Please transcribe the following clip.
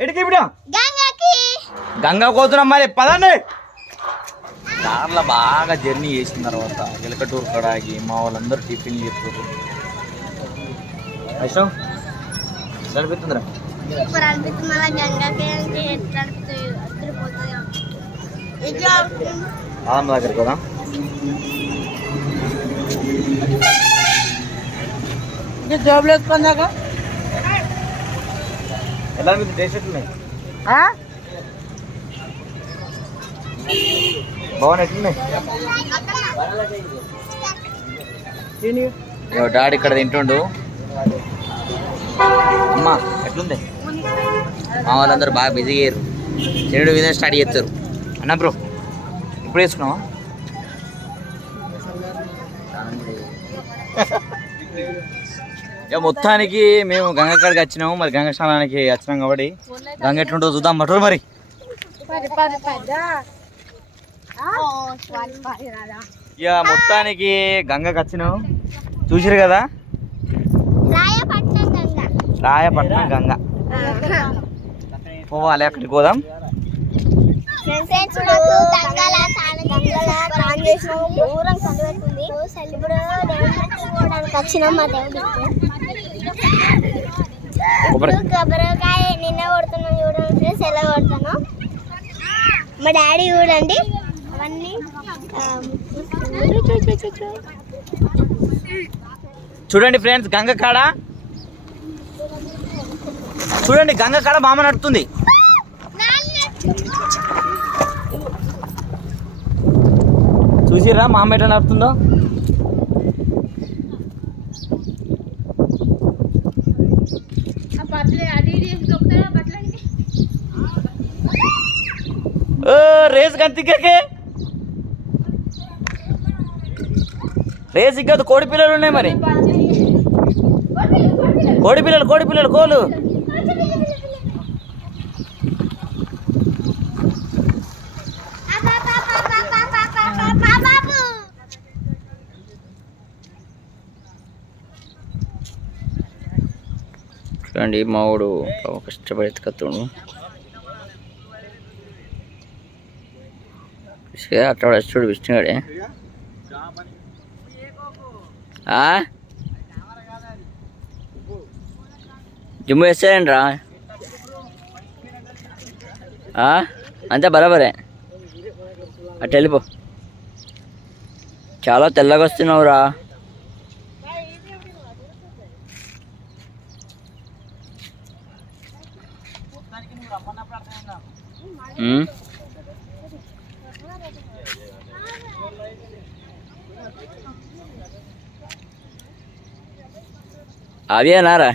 ఎడికి ఇప్పుడు గంగా పోతున్నాం మరి పదండి. కార్లో బాగా జర్నీ చేసిన తర్వాత ఎలకటూరు కడాగి మా వాళ్ళందరూ టిఫిన్ చేస్తారు. అశో సరిపోతుందిరా సూపర్ అనిపిస్తుంది మళ్ళీ గంగకి అంటే ఎట్లా డాడీ ఇక్కడ తింటుండు. అమ్మా ఎట్లుంది? మా వాళ్ళందరూ బాగా బిజీ అయ్యారు. తినడు విధంగా స్టార్ట్ చేస్తారు. అన్న బ్రో ఇప్పుడు వేసుకున్నావా? ఇక మొత్తానికి మేము గంగ కాడికి వచ్చినాము. మరి గంగ స్నానానికి వచ్చినాం కాబట్టి. గంగ ఎట్లుంటుందో చూద్దాం. మటూరు మరి. ఇక మొత్తానికి గంగకి వచ్చినాం. చూసిరు కదా? రాయపట్నం గంగ. రాయపట్నం గంగ. పోవాలి అక్కడికి పోదాం. ఇప్పుడు వచ్చినాం మా దేవుడికి. కొబ్బరి. కొబ్బరికాయ నిన్న కొడుతున్నాం చూడండి ఫ్రెండ్స్ ఎలా మా డాడీ చూడండి. అవన్నీ చూడండి ఫ్రెండ్స్ గంగ కాడ. చూడండి గంగ కాడ మామ నడుతుంది. చూసిరా మామ ఎట్లా రేస్ గంతికే రేస్ ఇంకా కోడి పిల్లలు ఉన్నాయి మరి. కోడి పిల్లలు కోడి పిల్లలు కోలు. చూడండి మావాడు కష్టపడి ఎత్తుకత్తుడు అక్కడ చూడు విష్ణుగాడే. ఆ? జిమ్ వేస్తాయండి రా ఆ? అంతే బరాబరే. అటు వెళ్ళిపో. చాలా తెల్లగా వస్తున్నావురా. అవేనారా